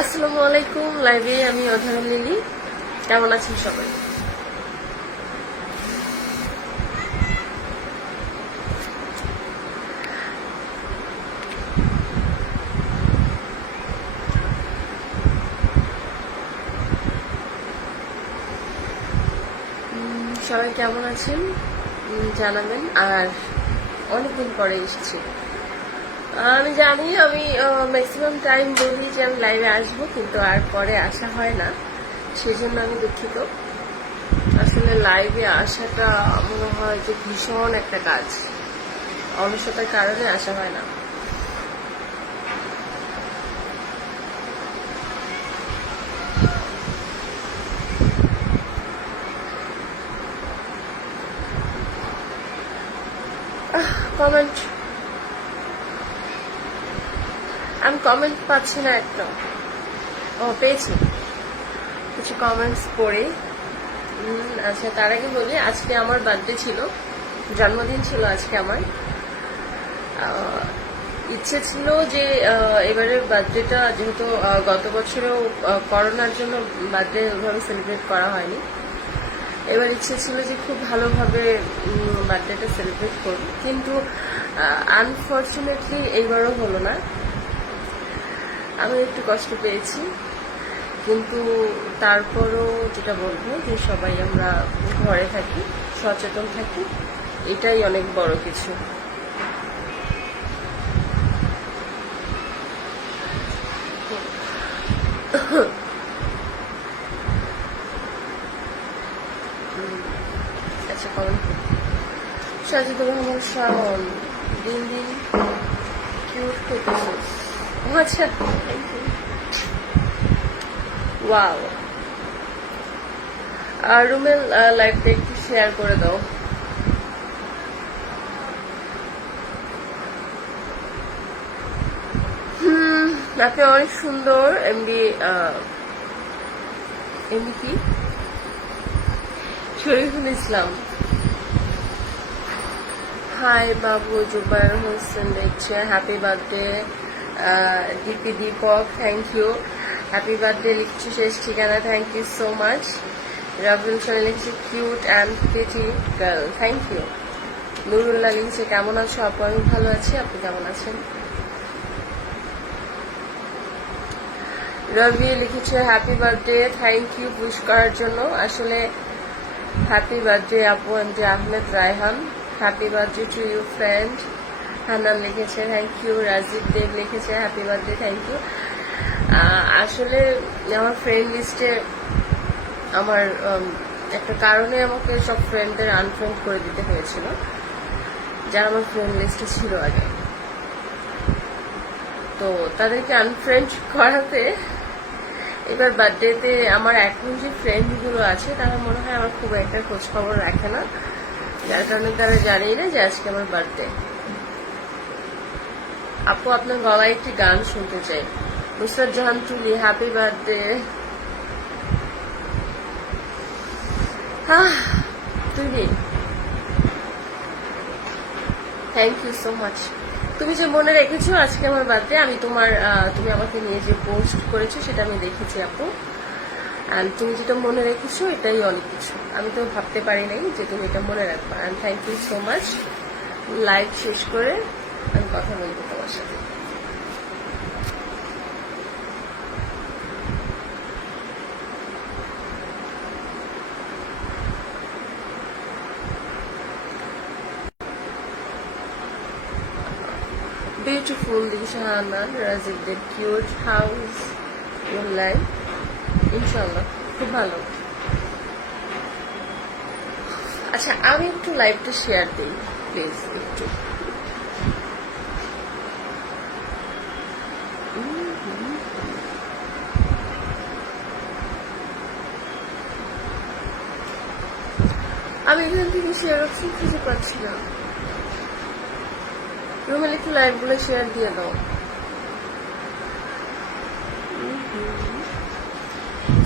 আসসালামু আলাইকুম। লাইভে আমি অধরা লিলি। কেমন আছেন সবাই? সবাই কেমন আছেন জানাবেন। আর অনেকদিন পরে এসেছি। আমি জানি আমি ম্যাক্সিমাম টাইম বলি যে আমি লাইভে আসবো, কিন্তু আর পরে আসা হয় না, সেজন্য আমি দুঃখিত। আসলে লাইভে আসাটা মনে হয় যে ভীষণ একটা কাজ, অলসতার কারণে আসা হয় না। কমেন্ট আমি কমেন্ট পাচ্ছি না একটা। ও, পেয়েছি কিছু কমেন্টস পড়ে। আচ্ছা, তার আগে বলি আজকে আমার বার্থডে ছিল, জন্মদিন ছিল আজকে আমার। ইচ্ছে ছিল যে এবারের বার্থডেটা, যেহেতু গত বছরেও করোনার জন্য বার্থডে ওইভাবে সেলিব্রেট করা হয়নি, এবার ইচ্ছে ছিল যে খুব ভালোভাবে বার্থডেটা সেলিব্রেট করব, কিন্তু আনফর্চুনেটলি এইবারও হলো না। আমি একটু কষ্ট পেয়েছি, কিন্তু তারপরও যেটা বলবো যে সবাই আমরা ঘরে থাকি, সচেতন থাকি, এটাই অনেক বড় কিছু। আচ্ছা, কমেন্ট সাজিদুর রহমান শাওন, দিন দিন কিউট হইতেছিস। আচ্ছা, থ্যাংক ইউ। ওয়াও। রুমেল, লাইভটা একটু শেয়ার করে দাও। আপনি অনেক সুন্দর। এমবি কি শরীফুল ইসলাম, হাই বাবু। জুবাইর হোসেন লিখছে happy birthday. DP Deepak, thank you. Happy birthday লিখছে শেষ ঠিকানা, thank you so much. Rabul সালে লিখছে cute and pretty girl, thank you. Nurullah লিখছে কেমন আছো আপু? আমি ভালো আছি, আপনি কেমন আছেন? রবি লিখেছে happy birthday, thank you wish করার জন্য। আসলে হ্যাপি বার্থডে আপু MD Ahmed Raihan, happy birthday to you friend. Hannan লিখেছে থ্যাংক ইউ। রাজীব দেব লিখেছে হ্যাপি বার্থডে, থ্যাংক ইউ। আসলে আমার ফ্রেন্ড লিস্টে আমার একটা কারণে আমাকে সব ফ্রেন্ডদের আনফ্রেন্ড করে দিতে হয়েছিল, যারা আমার ফ্রেন্ড লিস্টে ছিল আগে। তো তাদেরকে আনফ্রেন্ড করাতে এবার বার্থডেতে আমার এখন যে ফ্রেন্ডগুলো আছে তারা মনে হয় আমার খুব একটা খোঁজ খবর রাখে না, যার কারণে তারা জানেই না যে আজকে আমার বার্থডে। আপু, আপনার গলায় একটি গান শুনতে চাই। নুসরাত জাহান তুলি, হ্যাপি বার্থডে। তুলি, থ্যাংক ইউ সো মাচ। তুমি যে মনে রেখেছো আজকে আমার বার্থডে, আমি তুমি আমাকে নিয়ে যে পোস্ট করেছো সেটা আমি দেখেছি আপু। অ্যান্ড তুমি যেটা মনে রেখেছো এটাই অনেক কিছু, আমি তো ভাবতে পারি নাই যে তুমি এটা মনে রাখবা। And thank you so much. Live শেষ করে আমি কথা বলবো তোমার সাথে। Beautiful Disha Hannan, Rajib Dev cute. How's your life? ইনশাল্লাহ খুব ভালো। আচ্ছা, আমি একটু লাইভটা শেয়ার দিই প্লিজ, একটু। আমি এখান থেকে শেয়ার অপশন খুঁজে পাচ্ছি না। রুমেল, একটু লাইভগুলো শেয়ার দিয়ে দাও।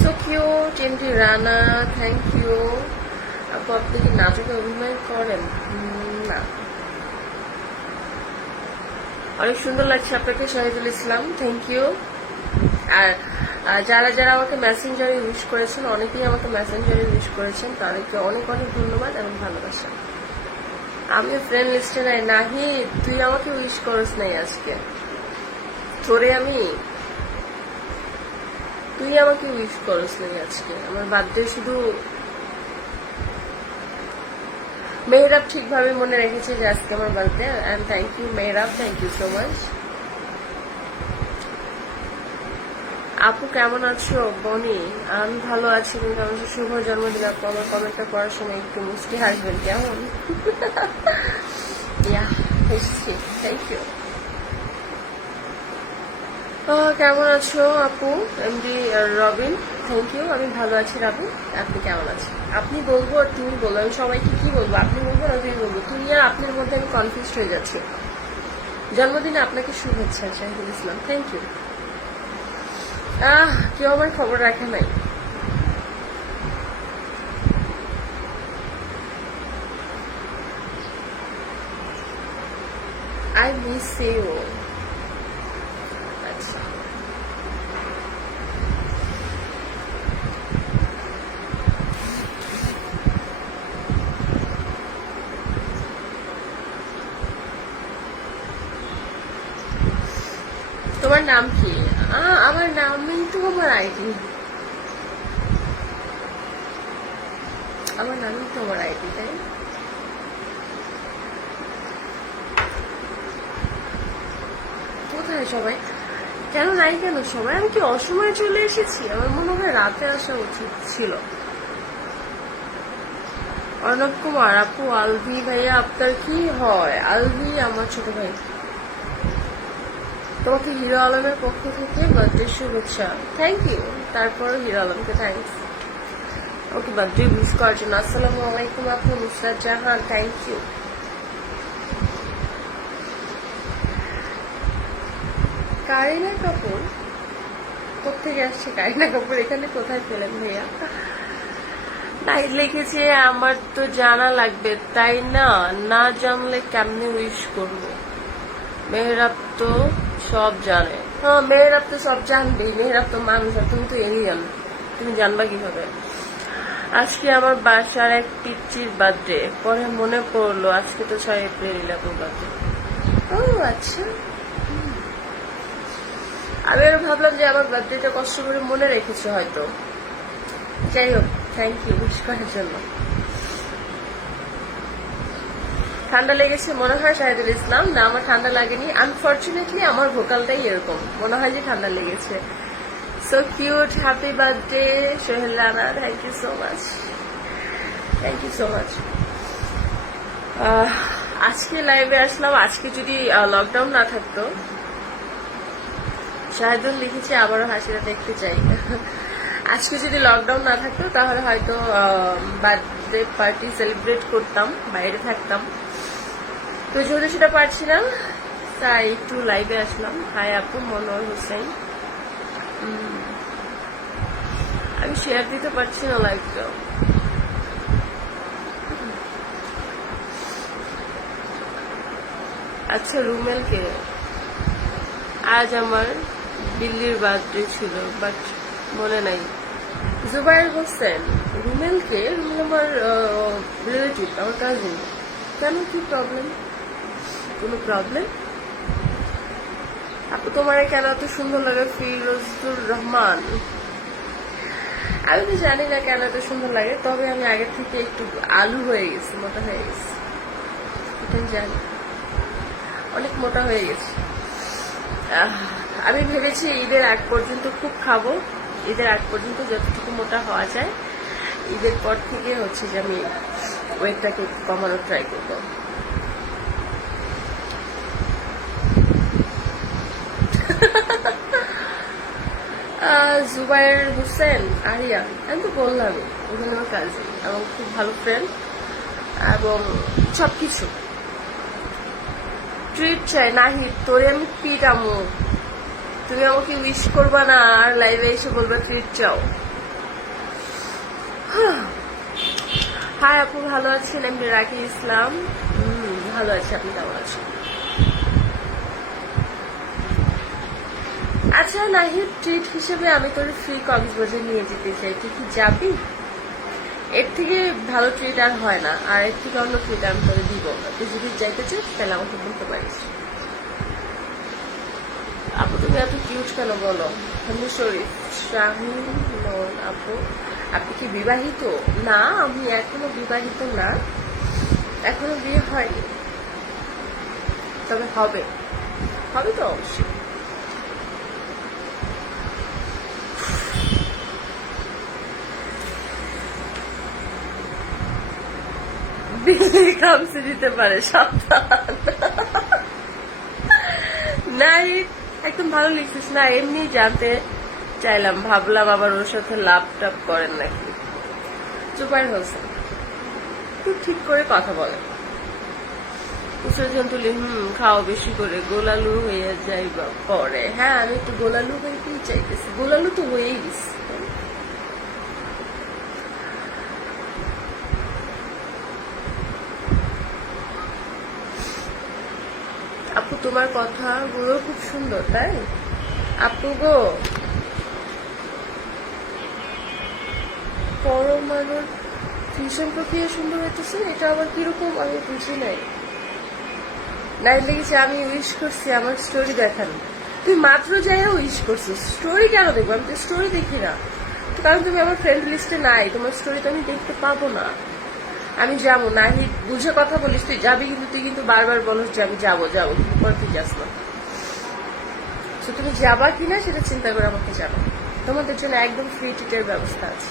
So cute. MD Rana, thank you. আপু, আপনি কি নাটকে অভিনয় করেন? না। অনেক সুন্দর লাগছে আপনাকে, শহীদুল ইসলাম, থ্যাংক ইউ। আর যারা যারা আমাকে মেসেঞ্জারে উইশ করেছেন, অনেকেই আমাকে মেসেঞ্জারে উইশ করেছেন, তাদেরকে অনেক অনেক ধন্যবাদ এবং ভালোবাসা। আমি ফ্রেন্ড লিস্টে নাই। নাহি, তুই আমাকে উইশ করিস নাই আজকে, তোরে আমি, তুই আমাকে উইশ করিস নাই আজকে। আমার বার্থডে শুধু মেহরাব ঠিকভাবে মনে রেখেছে যে আজকে আমার birthday, and thank you Mehrab, thank you so much. আপু কেমন আছো? বনি, আমি ভালো আছি। তুমি কেমন আছো? শুভ জন্মদিন আপু। আমার কমেন্টটা পড়ার সময় একটু মুস্কি হাসবেন কেমন? Thank you. কেমন আছো আপু? MD Robin, thank you. আমি ভালো আছি রবিন, আপনি কেমন আছেন? আপনি বলবো আর তুমি বলবো, আমি সবাইকে কি বলবো? আপনি বলবো না তুমি বলবো? তুমি আর আপনার মধ্যে আমি কনফিউজ হয়ে যাচ্ছি। জন্মদিনে আপনাকে শুভেচ্ছা শাহিদুল ইসলাম, থ্যাংক ইউ। কেউ আমার খবর রাখে নাই। I miss you. আচ্ছা, তোমার নাম কি? আমার নামই তো আমার আইডি, আমার নামই তো আমার আইডি, তাই? কোথায় সবাই? কেন নাই কেন সবাই? আমি কি অসময়ে চলে এসেছি? আমার মনে হয় রাতে আসা উচিত ছিল। অর্ণব কুমার আপু, আলভি ভাইয়া আপনার কি হয়? আলভি আমার ছোট ভাই। তোমাকে হিরো আলমের পক্ষ থেকে বার্থডে শুভেচ্ছা, থ্যাংক ইউ। তারপর হিরো আলমকে থ্যাংকস ওকে বার্থডে উইশ করার জন্য। আসসালামু আলাইকুম আপু। Nusrat Jahan, thank you. কারিনা কাপুর কোথেকে আসছে? কারিনা কাপুর এখানে কোথায় পেলেন ভাইয়া? নাই লিখেছে আমার তো জানা লাগবে, তাই না? না জানলে কেমনে উইশ করবো? মেহরাব তো সব জানে। হ্যাঁ, মেহরাব তো সব জানবেই, মেহরাব তো মানুষ, আর তুমি তো এলিয়ান, তুমি জানবা কিভাবে? আজকে আমার বাসার এক পিচ্চির বার্থডে, পরে মনে পড়লো আজকে তো 6 এপ্রিল ইলাপুর বার্থডে। ও আচ্ছা, আমি আরো ভাবলাম যে আমার বার্থডেটা কষ্ট করে মনে রেখেছো হয়তো। যাই হোক, থ্যাংক ইউ উইশ করার জন্য। ঠান্ডা লেগেছে মনে হয় শাহিদুল ইসলাম? না, আমার ঠান্ডা লাগেনি। আনফর্চুনেটলি আমার ভোকালটাই এরকম, মনে হয় যে ঠান্ডা লেগেছে। So cute, happy birthday Sohel Rana, thank you so much, thank you so much. আজকে লাইভে আসলাম, আজকে যদি লকডাউন না থাকতো। শাহিদুল লিখেছে আবারও হাসিটা দেখতে চাই। আজকে যদি লকডাউন না থাকতো তাহলে হয়তো বার্থডে পার্টি সেলিব্রেট করতাম, বাইরে থাকতাম। তো যেহেতু সেটা পারছি না, তাই একটু লাইভে আসলাম। হাই আপু, মনোয়ার হোসেন। আমি শেয়ার দিতে পারছি না লাইভটা। আচ্ছা, রুমেলকে আজ আমার দিল্লির বার্থডে ছিল, বাট মনে নাই। জুবাইর হোসেন, রুমেলকে? রুমেল আমার রিলেটিভ, আমার কাজিন। কেন, কি প্রবলেম? কোনো প্রবলেম? আপু তোমার কেন এত সুন্দর লাগে? ফিরোজুর রহমান, আমি তো জানি না কেন এত সুন্দর লাগে, তবে আমি আগের থেকে একটু আলু হয়ে গেছি, মোটা হয়ে গেছি, এটাই জানি, অনেক মোটা হয়ে গেছি। আমি ভেবেছি ঈদের আগ পর্যন্ত খুব খাবো, ঈদের আগ পর্যন্ত যতটুকু মোটা হওয়া যায়। ঈদের পর থেকে হচ্ছে যে আমি ওয়েটটাকে কমানোর ট্রাই করবো। জুবাইর হোসেন, আরিয়া, আমি তো বললাম ওখানে আমার কাজিন এবং খুব ভালো ফ্রেন্ড এবং সবকিছু। ট্রিট চাই নাহি, তোরে আমি পিটামো, তুমি আমাকে উইশ করবা না আর লাইভে এসে বলবা ট্রিট চাও। হাই আপু, ভালো আছেন? আমি রাকি ইসলাম, ভালো আছি, আপনি কেমন আছেন? আচ্ছা, আচ্ছা নাহিদ, ট্রিট হিসেবে আমি তোর ফ্রি কক্সবাজার নিয়ে যেতে চাই, তুই কি যাবি? এর থেকে ভালো ট্রিট আর হয় না, আর এর থেকে অন্য ট্রিট আমি তোরে দিব না। তুই যদি যাইতে চাস তাহলে আমাকে বলতে পারিস। আপু তুমি এত কিউট কেন বলো? আমি শরীফ শাহিন নন আপু, আপনি কি বিবাহিত? না, আমি এখনো বিবাহিত না, এখনো বিয়ে হয়নি, তবে হবে, হবে তো অবশ্যই। দিল্লি কামসে দিতে পারে, সাবধান। নাই, একদম ভালো লিখছিস না, এমনি জানতে চাইলাম, ভাবলাম আবার ওর সাথে লাভ টাপ করেন নাকি। জুবাইর হোসেন, খুব ঠিক করে কথা বলে। তুলি খাও বেশি করে, গোলালু হয়ে যাইবা পরে। হ্যাঁ, আমি একটু গোলালু হইতেই চাইতেছি, গোলালু তো হয়েই গেছি। আপু তোমার কথাগুলো খুব সুন্দর, তাই? আপু গো, পরমাণুর ফিউশন প্রক্রিয়া সুন্দর হইতেছে, এটা আবার কিরকম আমি বুঝি নাই। লাইট লেগেছে, আমি উইশ করছি, আমার স্টোরি দেখান। তুই মাত্র যাই উইশ করছিস, স্টোরি কেন দেখবো? আমি তো স্টোরি দেখি না, কারণ তুমি আমার ফ্রেন্ড লিস্টে নাই, তোমার স্টোরি তো আমি দেখতে পাবো না। আমি যাবো না, বুঝে কথা বলিস, তুই যাবি কিন্তু তুই কিন্তু বারবার বলিস যে আমি যাবো যাবো, কিন্তু পরে তুই যাস না। তো তুমি যাবা কিনা সেটা চিন্তা করে আমাকে জানো। তোমাদের জন্য একদম ফ্রি ট্রিটের ব্যবস্থা আছে,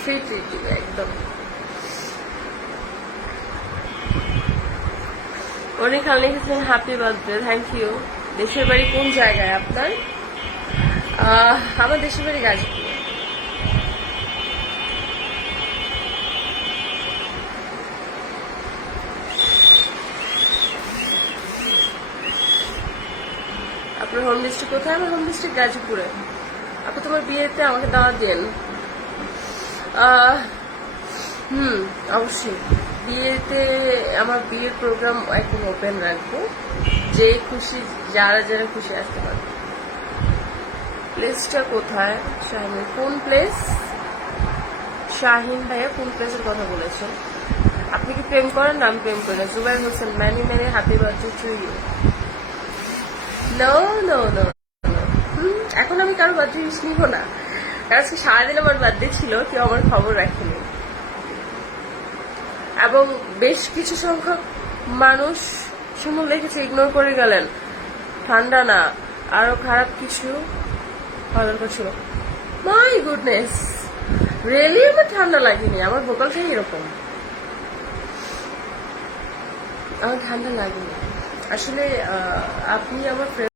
ফ্রি ট্রিট দিবে একদম। অনেক খাল লিখেছেন হ্যাপি বার্থডে, থ্যাংক ইউ। দেশের বাড়ি কোন জায়গায় আপনার? আমার দেশের বাড়ি গাজীপুর। আপনার হোম ডিস্ট্রিক্ট কোথায়? আমার হোম ডিস্ট্রিক্ট গাজীপুরে। আপু তোমার বিয়েতে আমাকে দাওয়াত দেন। অবশ্যই বিয়েতে, আমার বিয়ের প্রোগ্রাম একদম ওপেন রাখবো, যে খুশি, যারা যারা খুশি আসতে পারবে। প্লেসটা কোথায়? শাহিন, কোন প্লেস? শাহিন ভাইয়া কোন প্লেসের কথা বলেছেন? আপনি কি প্রেম করেন? না, আমি প্রেম করি না। Zubair Hossain, many many happy birthday to you. No no no, এখন আমি কারো বার্থডে উইশ নিব না, আজকে সারাদিন আমার বার্থডে ছিল, কেউ আমার খবর রাখেনি, এবং বেশ কিছু সংখ্যক মানুষ সুন্দর লিখেছে, ইগনোর করে গেলেন। ঠান্ডা না, আরো খারাপ কিছু হওয়া দরকার ছিল। মাই গুডনেস, রিয়েলি আমার ঠান্ডা লাগেনি, আমার ভোকালটাই এরকম, আমার ঠান্ডা লাগেনি। আসলে আপনি আমার ফ্রেন্ড